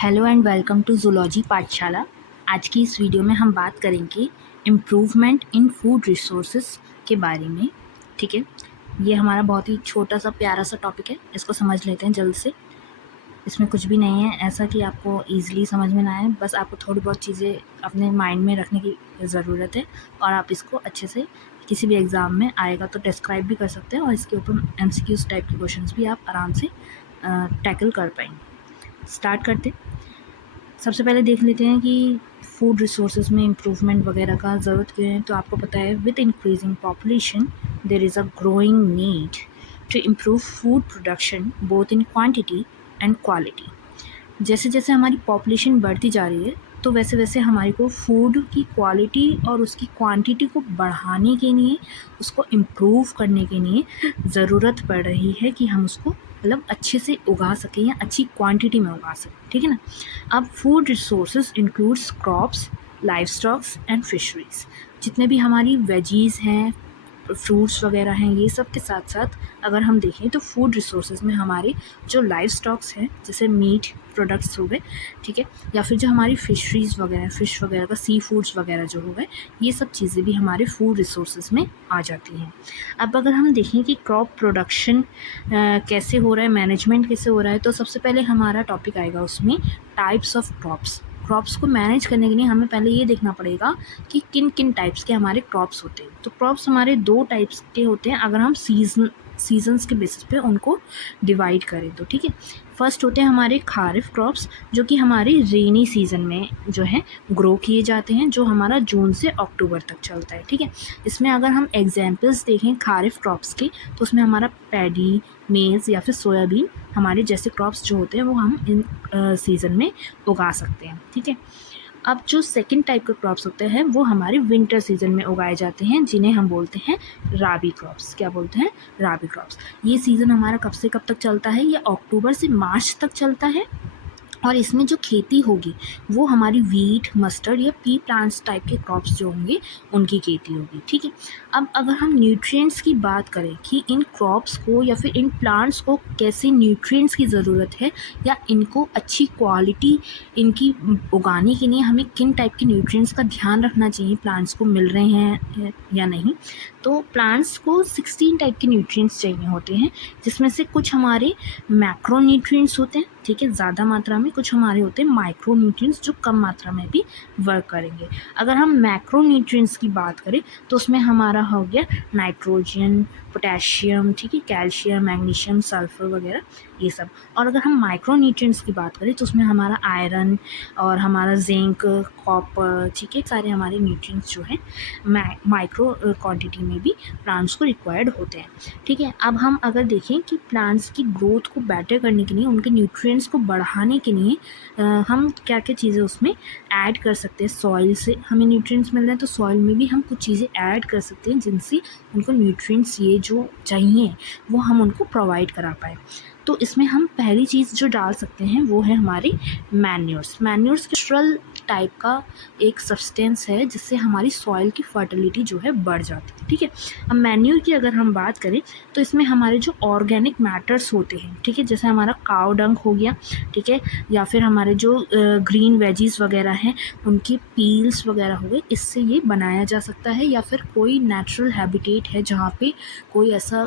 Hello and welcome to zoology Pathshala. आज की इस वीडियो में हम बात करेंगे इम्प्रूवमेंट इन फूड रिसोर्सेज के बारे में। ठीक है, ये हमारा बहुत ही छोटा सा प्यारा सा टॉपिक है, इसको समझ लेते हैं जल्द से। इसमें कुछ भी नहीं है ऐसा कि आपको ईजिली समझ में ना आए, बस आपको थोड़ी बहुत चीज़ें अपने माइंड में रखने की ज़रूरत है और आप इसको अच्छे से किसी भी एग्ज़ाम में आएगा तो डिस्क्राइब भी कर सकते हैं और इसके ऊपर MCQs टाइप के क्वेश्चंस भी आप आराम से टैकल कर पाएंगे। स्टार्ट करते। सबसे पहले देख लेते हैं कि फूड रिसोर्सेज में इम्प्रूवमेंट वगैरह का ज़रूरत क्यों है। तो आपको पता है with increasing population there is a growing need to improve food production both in quantity and quality. जैसे जैसे हमारी पॉपुलेशन बढ़ती जा रही है तो वैसे वैसे हमारे को फूड की क्वालिटी और उसकी क्वांटिटी को बढ़ाने के लिए, उसको इम्प्रूव करने के लिए ज़रूरत पड़ रही है कि हम उसको मतलब अच्छे से उगा सकें या अच्छी क्वांटिटी में उगा सकें। ठीक है ना। अब food resources includes crops, live stocks and fisheries. जितने भी हमारी वेजीज़ हैं, फ्रूट्स वगैरह हैं, ये सब के साथ साथ अगर हम देखें तो फूड रिसोर्सेज में हमारे जो लाइव स्टॉक्स हैं जैसे मीट प्रोडक्ट्स हो गए, ठीक है, या फिर जो हमारी फिशरीज़ वगैरह, फ़िश वगैरह का सी फूड्स वगैरह जो हो गए, ये सब चीज़ें भी हमारे फूड रिसोर्सेज में आ जाती हैं। अब अगर हम देखें कि क्रॉप प्रोडक्शन कैसे हो रहा है, मैनेजमेंट कैसे हो रहा है, तो सबसे पहले हमारा टॉपिक आएगा उसमें टाइप्स ऑफ क्रॉप्स। क्रॉप्स को मैनेज करने के लिए हमें पहले ये देखना पड़ेगा कि किन किन टाइप्स के हमारे क्रॉप्स होते हैं। तो क्रॉप्स हमारे दो टाइप्स के होते हैं अगर हम सीजन्स के बेसिस पे उनको डिवाइड करें तो। ठीक है, फर्स्ट होते हैं हमारे खारिफ क्रॉप्स जो कि हमारे रेनी सीज़न में जो है ग्रो किए जाते हैं, जो हमारा जून से अक्टूबर तक चलता है। ठीक है, इसमें अगर हम एग्जांपल्स देखें खारिफ क्रॉप्स के तो उसमें हमारा पैडी, मेज़ या फिर सोयाबीन, हमारे जैसे क्रॉप्स जो होते हैं वो हम इन सीज़न में उगा सकते हैं। ठीक है, अब जो सेकंड टाइप के क्रॉप्स होते हैं वो हमारे विंटर सीजन में उगाए जाते हैं, जिन्हें हम बोलते हैं राबी क्रॉप्स। क्या बोलते हैं? राबी क्रॉप्स। ये सीज़न हमारा कब से कब तक चलता है? ये अक्टूबर से मार्च तक चलता है और इसमें जो खेती होगी वो हमारी वीट, मस्टर्ड या पी प्लांट्स टाइप के क्रॉप्स जो होंगे उनकी खेती होगी। ठीक है, अब अगर हम न्यूट्रिएंट्स की बात करें कि इन क्रॉप्स को या फिर इन प्लांट्स को कैसे न्यूट्रिएंट्स की ज़रूरत है या इनको अच्छी क्वालिटी इनकी उगाने के लिए हमें किन टाइप के न्यूट्रिएंट्स का ध्यान रखना चाहिए, प्लांट्स को मिल रहे हैं या नहीं, तो प्लांट्स को 16 टाइप के न्यूट्रिएंट्स चाहिए होते हैं, जिसमें से कुछ हमारे मैक्रो न्यूट्रिएंट्स होते हैं, ठीक है, ज़्यादा मात्रा में, कुछ हमारे होते हैं माइक्रो न्यूट्रिएंट्स जो कम मात्रा में भी वर्क करेंगे। अगर हम मैक्रो न्यूट्रिएंट्स की बात करें तो उसमें हमारा हो गया नाइट्रोजन, पोटेशियम, ठीक है, कैल्शियम, मैग्नीशियम, सल्फर वगैरह ये सब। और अगर हम माइक्रो न्यूट्रिएंट्स की बात करें तो उसमें हमारा आयरन और हमारा जिंक, कॉपर, ठीक है, सारे हमारे न्यूट्रिएंट्स जो हैं माइक्रो क्वांटिटी में भी प्लांट्स को रिक्वायर्ड होते हैं। ठीक है, अब हम अगर देखें कि प्लांट्स की ग्रोथ को बेटर करने के लिए, उनके न्यूट्रिएंट्स को बढ़ाने के लिए हम क्या क्या चीज़ें उसमें ऐड कर सकते हैं। सॉइल से हमें न्यूट्रिएंट्स मिल रहे हैं तो सॉइल में भी हम कुछ चीज़ें ऐड कर सकते हैं जिनसे उनको न्यूट्रिएंट्स ये जो चाहिए वो हम उनको प्रोवाइड करा पाए। तो इसमें हम पहली चीज़ जो डाल सकते हैं वो है हमारी मैन्योर्स। मैन्योर्स नेचुरल टाइप का एक सब्सटेंस है जिससे हमारी सॉइल की फर्टिलिटी जो है बढ़ जाती है। ठीक है, अब मैन्योर की अगर हम बात करें तो इसमें हमारे जो ऑर्गेनिक मैटर्स होते हैं, ठीक है, जैसे हमारा काउ डंग हो गया, ठीक है, या फिर हमारे जो ग्रीन वेजीज वगैरह हैं उनकी पील्स वगैरह हो गए, इससे ये बनाया जा सकता है। या फिर कोई नेचुरल हैबिटेट है जहाँ पे कोई ऐसा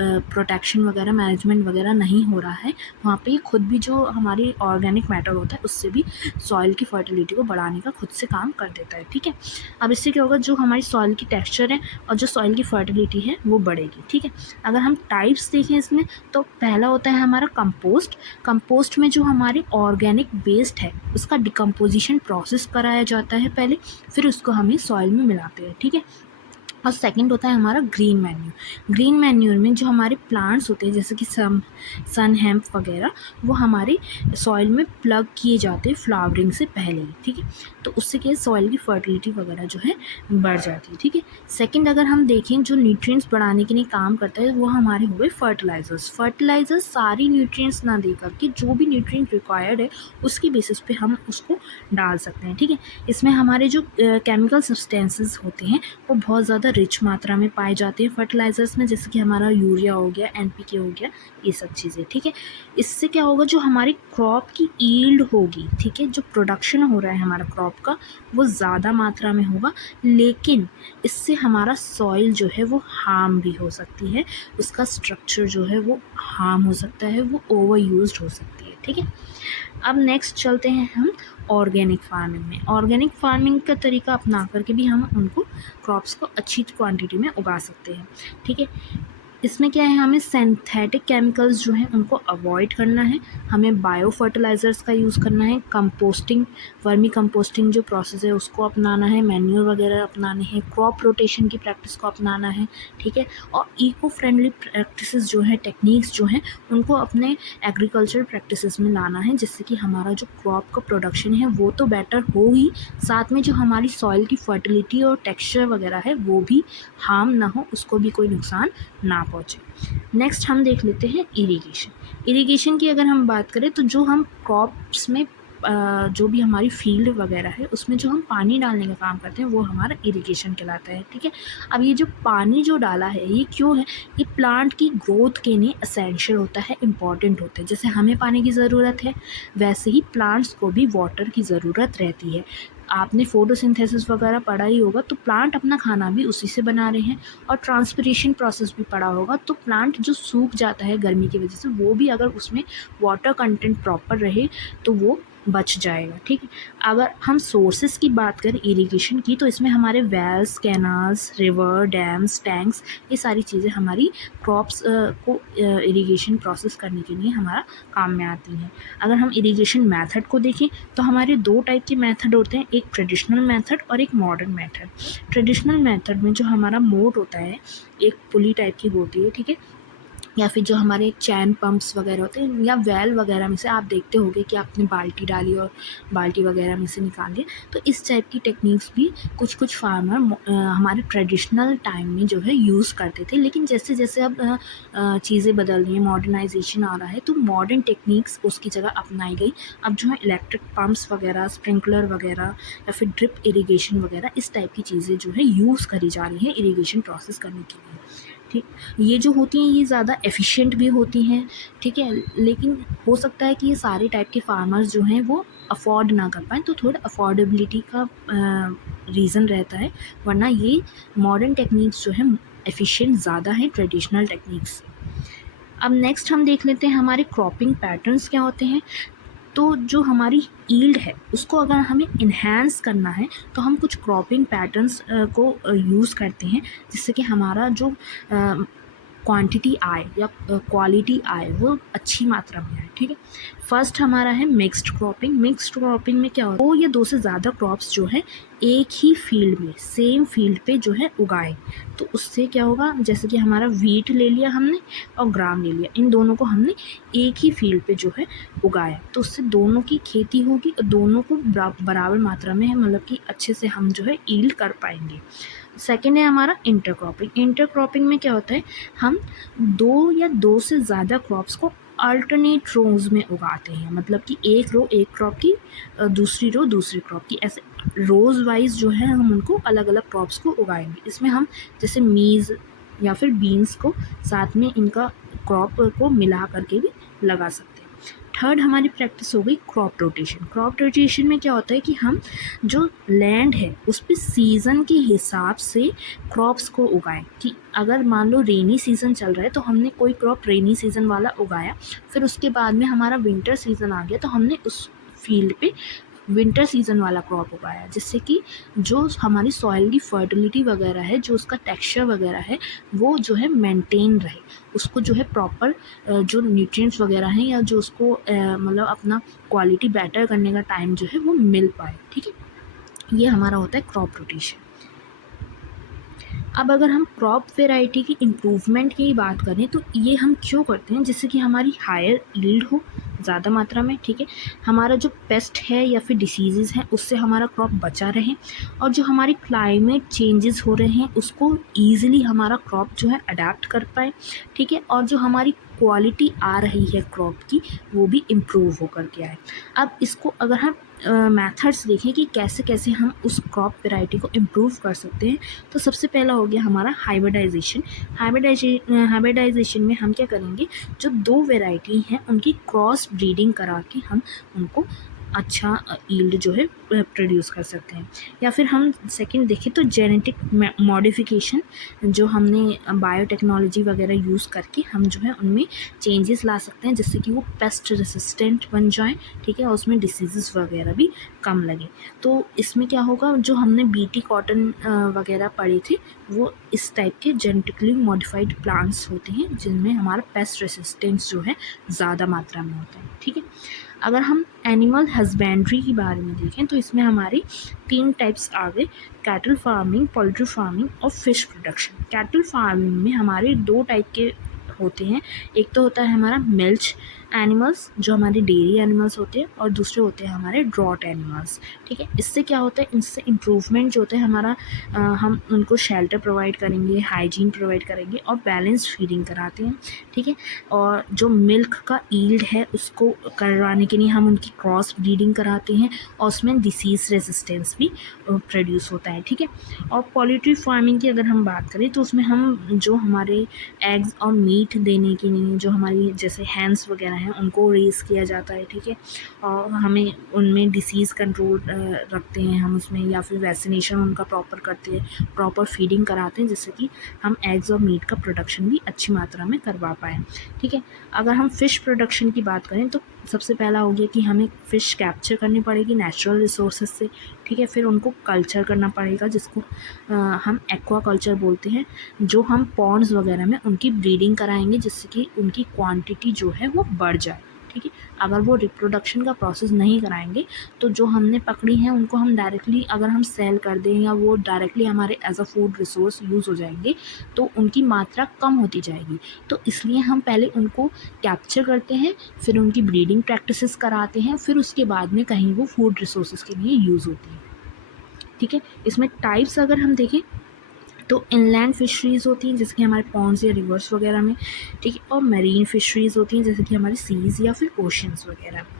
प्रोटेक्शन वगैरह, मैनेजमेंट वगैरह नहीं हो रहा है, वहाँ पे खुद भी जो हमारी ऑर्गेनिक मैटर होता है उससे भी सॉइल की फर्टिलिटी को बढ़ाने का खुद से काम कर देता है। ठीक है, अब इससे क्या होगा, जो हमारी सॉइल की टेक्सचर है और जो सॉइल की फर्टिलिटी है वो बढ़ेगी। ठीक है, अगर हम टाइप्स देखें इसमें तो पहला होता है हमारा कंपोस्ट। कंपोस्ट में जो हमारे ऑर्गेनिक वेस्ट है उसका डिकम्पोजिशन प्रोसेस कराया जाता है पहले, फिर उसको हमें सॉइल में मिलाते हैं। ठीक है, और सेकंड होता है हमारा ग्रीन मैन्यूर। ग्रीन मैन्यूर में जो हमारे प्लांट्स होते हैं जैसे कि सन हेम्प वगैरह, वो हमारे सॉइल में प्लग किए जाते हैं फ्लावरिंग से पहले ही। ठीक है, तो उससे क्या सॉइल की फर्टिलिटी वगैरह जो है बढ़ जाती है। ठीक है, सेकंड अगर हम देखें जो न्यूट्रिएंट्स बढ़ाने के लिए काम करता है वो हमारे हो गए फर्टिलाइजर्स। फर्टिलाइजर्स सारी न्यूट्रिएंट्स ना दे करके जो भी न्यूट्रिएंट रिक्वायर्ड है उसकी बेसिस पे हम उसको डाल सकते हैं। ठीक है, इसमें हमारे जो केमिकल सब्सटेंसेस होते हैं वो बहुत ज़्यादा रिच मात्रा में पाए जाते हैं फर्टिलाइज़र्स में, जैसे कि हमारा यूरिया हो गया, एनपीके हो गया, ये सब चीज़ें, ठीक है। इससे क्या होगा, जो हमारी क्रॉप की यील्ड होगी, ठीक है, जो प्रोडक्शन हो रहा है हमारा क्रॉप का, वो ज़्यादा मात्रा में होगा, लेकिन इससे हमारा सॉइल जो है वो हार्म भी हो सकती है, उसका स्ट्रक्चर जो है वो हार्म हो सकता है, वो ओवर यूज्ड हो सकती है, ठीक है। अब नेक्स्ट चलते हैं हम ऑर्गेनिक फार्मिंग में। ऑर्गेनिक फार्मिंग का तरीका अपना करके भी हम उनको क्रॉप्स को अच्छी क्वांटिटी में उगा सकते हैं, ठीक है। इसमें क्या है, हमें सिंथेटिक केमिकल्स जो हैं उनको अवॉइड करना है, हमें बायो फर्टिलाइज़र्स का यूज़ करना है, कंपोस्टिंग, वर्मी कंपोस्टिंग जो प्रोसेस है उसको अपनाना है, मैन्योर वगैरह अपनाने हैं, क्रॉप रोटेशन की प्रैक्टिस को अपनाना है, ठीक है। और इको फ्रेंडली प्रैक्टिसेस जो हैं, टेक्निक्स जो हैं, उनको अपने एग्रीकल्चर प्रैक्टिसेस में लाना है, जिससे कि हमारा जो क्रॉप का प्रोडक्शन है वो तो बेटर हो ही, साथ में जो हमारी सॉइल की फर्टिलिटी और टेक्सचर वगैरह है वो भी हार्म ना हो, उसको भी कोई नुकसान ना पहुँचे। नेक्स्ट हम देख लेते हैं इरिगेशन। इरिगेशन की अगर हम बात करें तो जो हम क्रॉप्स में जो भी हमारी फील्ड वगैरह है उसमें जो हम पानी डालने का काम करते हैं वो हमारा इरिगेशन कहलाता है, ठीक है। अब ये जो पानी जो डाला है ये क्यों है, ये प्लांट की ग्रोथ के लिए असेंशियल होता है, इम्पॉर्टेंट होता है। जैसे हमें पानी की ज़रूरत है वैसे ही प्लांट्स को भी वाटर की ज़रूरत रहती है। आपने फोटोसिंथेसिस वगैरह पढ़ा ही होगा, तो प्लांट अपना खाना भी उसी से बना रहे हैं। और ट्रांसपिरेशन प्रोसेस भी पढ़ा होगा, तो प्लांट जो सूख जाता है गर्मी की वजह से, वो भी अगर उसमें वाटर कंटेंट प्रॉपर रहे तो वो बच जाएगा, ठीक है। अगर हम सोर्सेज की बात करें इरिगेशन की, तो इसमें हमारे wells, canals, river, dams, tanks, ये सारी चीज़ें हमारी क्रॉप्स को इरिगेशन प्रोसेस करने के लिए हमारा काम में आती हैं। अगर हम इरिगेशन मेथड को देखें तो हमारे दो टाइप के मेथड होते हैं, एक ट्रेडिशनल मेथड और एक मॉडर्न मेथड। ट्रेडिशनल मेथड में जो हमारा मोड होता है, एक पुली टाइप की होती है, ठीक है, या फिर जो हमारे चैन पंप्स वगैरह होते हैं या वेल वगैरह में से आप देखते होंगे कि आपने बाल्टी डाली और बाल्टी वगैरह में से निकाल दिया। तो इस टाइप की टेक्निक्स भी कुछ कुछ फार्मर हमारे ट्रेडिशनल टाइम में जो है यूज़ करते थे, लेकिन जैसे जैसे अब चीज़ें बदल रही हैं, मॉडर्नाइजेशन आ रहा है, तो मॉडर्न टेक्निक्स उसकी जगह अपनाई गई। अब जो है इलेक्ट्रिक पम्प्स वगैरह, स्प्रिंकलर वगैरह या फिर ड्रिप इरीगेशन वगैरह, इस टाइप की चीज़ें जो है यूज़ करी जा रही हैं इरीगेशन प्रोसेस करने के लिए, ठीक। ये जो होती हैं ये ज़्यादा एफिशिएंट भी होती हैं, ठीक है, लेकिन हो सकता है कि ये सारे टाइप के फार्मर्स जो हैं वो अफोर्ड ना कर पाएँ, तो थोड़ा अफोर्डेबिलिटी का रीज़न रहता है, वरना ये मॉडर्न टेक्निक्स जो है एफिशिएंट ज़्यादा हैं ट्रेडिशनल टेक्निक्स से। अब नेक्स्ट हम देख लेते हैं हमारे क्रॉपिंग पैटर्न्स क्या होते हैं। तो जो हमारी यील्ड है उसको अगर हमें इन्हेंस करना है तो हम कुछ क्रॉपिंग पैटर्न्स को यूज़ करते हैं, जिससे कि हमारा जो क्वांटिटी आए या क्वालिटी आए वो अच्छी मात्रा में आए, ठीक है। फर्स्ट हमारा है मिक्स्ड क्रॉपिंग। मिक्स्ड क्रॉपिंग में क्या होता है, दो या दो से ज़्यादा क्रॉप्स जो है एक ही फील्ड में, सेम फील्ड पे जो है उगाए, तो उससे क्या होगा, जैसे कि हमारा वीट ले लिया हमने और ग्राम ले लिया, इन दोनों को हमने एक ही फील्ड पे जो है उगाया, तो उससे दोनों की खेती होगी और दोनों को बराबर मात्रा में है, मतलब कि अच्छे से हम जो है यील्ड कर पाएंगे। सेकेंड है हमारा इंटरक्रॉपिंग। इंटरक्रॉपिंग में क्या होता है, हम दो या दो से ज़्यादा क्रॉप्स को अल्टरनेट रोज में उगाते हैं, मतलब कि एक रो एक क्रॉप की, दूसरी रो दूसरी क्रॉप की, ऐसे रोज वाइज जो है हम उनको अलग अलग क्रॉप्स को उगाएंगे। इसमें हम जैसे मीज़ या फिर बीन्स को साथ में इनका क्रॉप को मिला करके भी लगा सकते हैं। थर्ड हमारी प्रैक्टिस हो गई क्रॉप रोटेशन। क्रॉप रोटेशन में क्या होता है कि हम जो लैंड है उस पर सीज़न के हिसाब से क्रॉप्स को उगाएं, कि अगर मान लो रेनी सीज़न चल रहा है तो हमने कोई क्रॉप रेनी सीज़न वाला उगाया, फिर उसके बाद में हमारा विंटर सीज़न आ गया तो हमने उस फील्ड पे विंटर सीज़न वाला क्रॉप उगाया, जिससे कि जो हमारी सॉइल की फर्टिलिटी वगैरह है, जो उसका टेक्सचर वगैरह है, वो जो है मेंटेन रहे, उसको जो है प्रॉपर जो न्यूट्रिएंट्स वगैरह हैं या जो उसको मतलब अपना क्वालिटी बेटर करने का टाइम जो है वो मिल पाए, ठीक है। ये हमारा होता है क्रॉप रोटेशन। अब अगर हम क्रॉप वेराइटी की इम्प्रूवमेंट की बात करें तो ये हम क्यों करते हैं, जिससे कि हमारी हायर यील्ड हो, ज़्यादा मात्रा में, ठीक है। हमारा जो पेस्ट है या फिर डिसीज़ेज़ हैं उससे हमारा क्रॉप बचा रहे, और जो हमारी क्लाइमेट चेंजेस हो रहे हैं उसको ईज़िली हमारा क्रॉप जो है अडैप्ट कर पाए, ठीक है। और जो हमारी क्वालिटी आ रही है क्रॉप की वो भी इम्प्रूव होकर के आए। अब इसको अगर हम मेथड्स देखें कि कैसे कैसे हम उस क्रॉप वैरायटी को इम्प्रूव कर सकते हैं, तो सबसे पहला हो गया हमारा हाइब्रिडाइजेशन। हाइब्रिडाइजेशन में हम क्या करेंगे, जो दो वैरायटी हैं उनकी क्रॉस ब्रीडिंग करा के हम उनको अच्छा यील्ड जो है प्रोड्यूस कर सकते हैं। या फिर हम सेकंड देखें तो जेनेटिक मॉडिफिकेशन, जो हमने बायोटेक्नोलॉजी वगैरह यूज़ करके हम जो है उनमें चेंजेस ला सकते हैं जिससे कि वो पेस्ट रेसिस्टेंट बन जाएं, ठीक है, और उसमें डिसीज़ेस वगैरह भी कम लगे। तो इसमें क्या होगा, जो हमने बीटी कॉटन वगैरह पढ़े थे वो इस टाइप के जेनेटिकली मॉडिफाइड प्लांट्स होते हैं जिनमें हमारा पेस्ट रेसिस्टेंस जो है ज़्यादा मात्रा में होता है, ठीक है। अगर हम एनिमल हस्बेंड्री के बारे में देखें तो इसमें हमारे 3 टाइप्स आ गए, कैटल फार्मिंग, पोल्ट्री फार्मिंग और फिश प्रोडक्शन। कैटल फार्मिंग में हमारे 2 टाइप के होते हैं, एक तो होता है हमारा मिल्च एनिमल्स जो हमारे डेयरी एनिमल्स होते हैं, और दूसरे होते हैं हमारे ड्रॉट एनिमल्स, ठीक है। इससे क्या होता है, इससे इम्प्रूवमेंट जो होता है हमारा, हम उनको शेल्टर प्रोवाइड करेंगे, हाइजीन प्रोवाइड करेंगे और बैलेंस फीडिंग कराते हैं, ठीक है। और जो मिल्क का ईल्ड है उसको करवाने के लिए हम उनकी क्रॉस ब्रीडिंग कराते हैं और उसमें डिसीज़ रेजिस्टेंस भी प्रोड्यूस होता है, ठीक है। और पोल्ट्री फार्मिंग की अगर हम बात करें तो उसमें हम जो हमारे एग्स और मीट देने के लिए जो हमारी जैसे हैंस वगैरह हैं उनको रेज़ किया जाता है, ठीक है। और हमें उनमें डिसीज़ कंट्रोल रखते हैं हम उसमें, या फिर वैक्सीनेशन उनका प्रॉपर करते हैं, प्रॉपर फीडिंग कराते हैं जिससे कि हम एग्स और मीट का प्रोडक्शन भी अच्छी मात्रा में करवा पाएँ, ठीक है। अगर हम फ़िश प्रोडक्शन की बात करें तो सबसे पहला हो गया कि हमें फ़िश कैप्चर करनी पड़ेगी नेचुरल रिसोर्सेज से, ठीक है। फिर उनको कल्चर करना पड़ेगा जिसको हम एक्वा कल्चर बोलते हैं, जो हम पॉन्ड्स वगैरह में उनकी ब्रीडिंग कराएंगे जिससे कि उनकी क्वांटिटी जो है वो बढ़ जाए, ठीक है। अगर वो रिप्रोडक्शन का प्रोसेस नहीं कराएंगे तो जो हमने पकड़ी हैं उनको हम डायरेक्टली अगर हम सेल कर दें या वो डायरेक्टली हमारे as a food resource use हो जाएंगे तो उनकी मात्रा कम होती जाएगी। तो इसलिए हम पहले उनको कैप्चर करते हैं, फिर उनकी ब्रीडिंग प्रैक्टिसेस कराते हैं, फिर उसके बाद में कहीं वो फूड रिसोर्सेज के लिए यूज़ होती है, ठीक है। इसमें टाइप्स अगर हम देखें तो इनलैंड फिशरीज़ होती हैं जैसे कि हमारे पॉन्ड्स या रिवर्स वगैरह में, ठीक है। और मरीन फिशरीज़ होती हैं जैसे कि हमारे सीज़ या फिर ओशंस वगैरह में।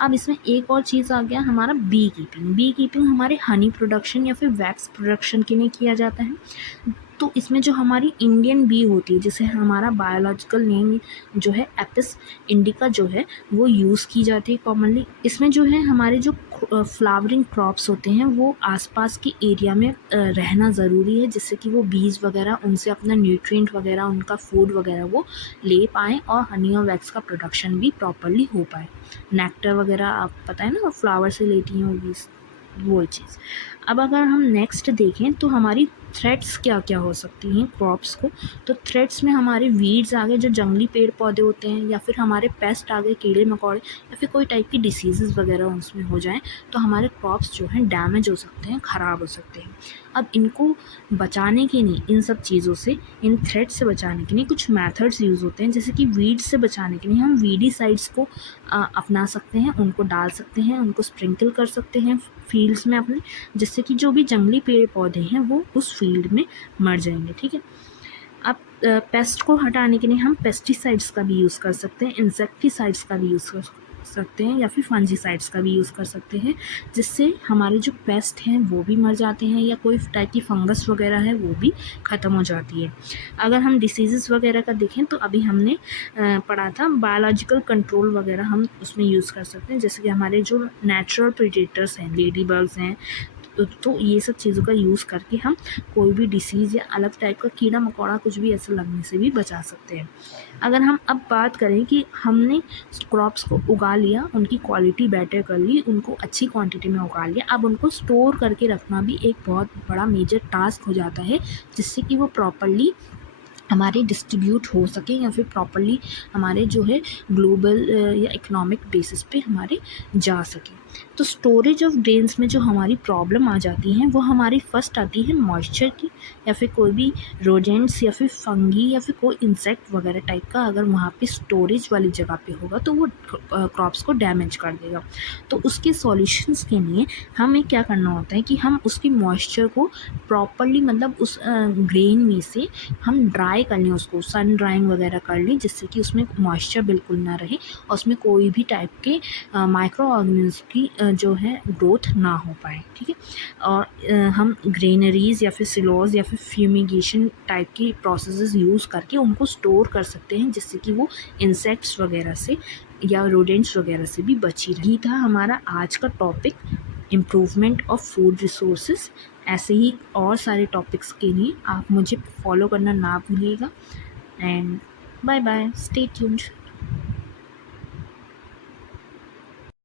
अब इसमें एक और चीज़ आ गया हमारा बी कीपिंग। बी कीपिंग हमारे हनी प्रोडक्शन या फिर वैक्स प्रोडक्शन के लिए किया जाता है। तो इसमें जो हमारी इंडियन बी होती है जिसे हमारा बायोलॉजिकल नेम जो है एपिस इंडिका जो है वो यूज़ की जाती है कॉमनली। इसमें जो है हमारे जो फ्लावरिंग क्रॉप्स होते हैं वो आसपास के एरिया में रहना ज़रूरी है जिससे कि वो बीज वगैरह उनसे अपना न्यूट्रिएंट वगैरह उनका फूड वगैरह वो ले पाएँ और हनी और वैक्स का प्रोडक्शन भी प्रॉपरली हो पाए। नेक्टर वगैरह आप पता है ना फ्लावर से लेती हैं वो चीज़। अब अगर हम नेक्स्ट देखें तो हमारी थ्रेट्स क्या क्या हो सकती हैं क्रॉप्स को, तो थ्रेट्स में हमारे वीड्स आ गए जो जंगली पेड़ पौधे होते हैं, या फिर हमारे पेस्ट आ गए कीड़े मकोड़े, या फिर कोई टाइप की डिसीज़ेज़ वगैरह उसमें हो जाएं तो हमारे क्रॉप्स जो हैं डैमेज हो सकते हैं, ख़राब हो सकते हैं। अब इनको बचाने के लिए इन सब चीज़ों से, इन थ्रेट से बचाने के लिए कुछ मेथड्स यूज़ होते हैं। जैसे कि वीड्स से बचाने के लिए हम वीडीसाइड्स को अपना सकते हैं, उनको डाल सकते हैं, उनको स्प्रिंकल कर सकते हैं फील्ड्स में अपने, जिससे कि जो भी जंगली पेड़ पौधे हैं वो उस फील्ड में मर जाएंगे, ठीक है। अब पेस्ट को हटाने के लिए हम पेस्टिसाइड्स का भी यूज़ कर सकते हैं, इंसेक्टिसाइड्स का भी यूज़ कर सकते हैं, या फिर फंजीसाइड्स का भी यूज़ कर सकते हैं, जिससे हमारे जो पेस्ट हैं वो भी मर जाते हैं, या कोई टाइप की फंगस वगैरह है वो भी ख़त्म हो जाती है। अगर हम डिसीज़ेज़ वगैरह का देखें तो अभी हमने पढ़ा था बायोलॉजिकल कंट्रोल वगैरह हम उसमें यूज़ कर सकते हैं, जैसे कि हमारे जो नेचुरल प्रेडेटर्स हैं, लेडी बर्ड्स हैं, तो ये सब चीज़ों का यूज़ करके हम कोई भी डिसीज़ या अलग टाइप का कीड़ा मकोड़ा कुछ भी ऐसा लगने से भी बचा सकते हैं। अगर हम अब बात करें कि हमने क्रॉप्स को उगा लिया, उनकी क्वालिटी बेटर कर ली, उनको अच्छी क्वांटिटी में उगा लिया, अब उनको स्टोर करके रखना भी एक बहुत बड़ा मेजर टास्क हो जाता है जिससे कि वो प्रॉपरली हमारे डिस्ट्रीब्यूट हो सके या फिर प्रॉपरली हमारे जो है ग्लोबल या इकोनॉमिक बेसिस पे हमारे जा सके। तो स्टोरेज ऑफ ग्रेन्स में जो हमारी प्रॉब्लम आ जाती है वो हमारी फर्स्ट आती है मॉइस्चर की, या फिर कोई भी रोडेंट्स या फिर फंगी या फिर कोई इंसेक्ट वगैरह टाइप का अगर वहाँ पे स्टोरेज वाली जगह पे होगा तो वो क्रॉप्स को डैमेज कर देगा। तो उसके सॉल्यूशंस के लिए हमें क्या करना होता है कि हम उसकी मॉइस्चर को प्रॉपरली मतलब उस ग्रेन में से हम ड्राई कर लें, उसको सन ड्राइंग वगैरह कर लें, जिससे कि उसमें मॉइस्चर बिल्कुल ना रहे और उसमें कोई भी टाइप के माइक्रो ऑर्गेनिज्म की जो है ग्रोथ ना हो पाए। ठीक है, और हम ग्रेनरीज या फिर सिलोज या फिर फ्यूमिगेशन टाइप की प्रोसेसेस यूज़ करके उनको स्टोर कर सकते हैं, जिससे कि वो इंसेक्ट्स वगैरह से या रोडेंट्स वगैरह से भी बची रहे। ये था हमारा आज का topic, improvement of food resources. ऐसे ही और सारे टॉपिक्स के लिए आप मुझे फॉलो करना ना भूलिएगा। And bye bye, stay tuned.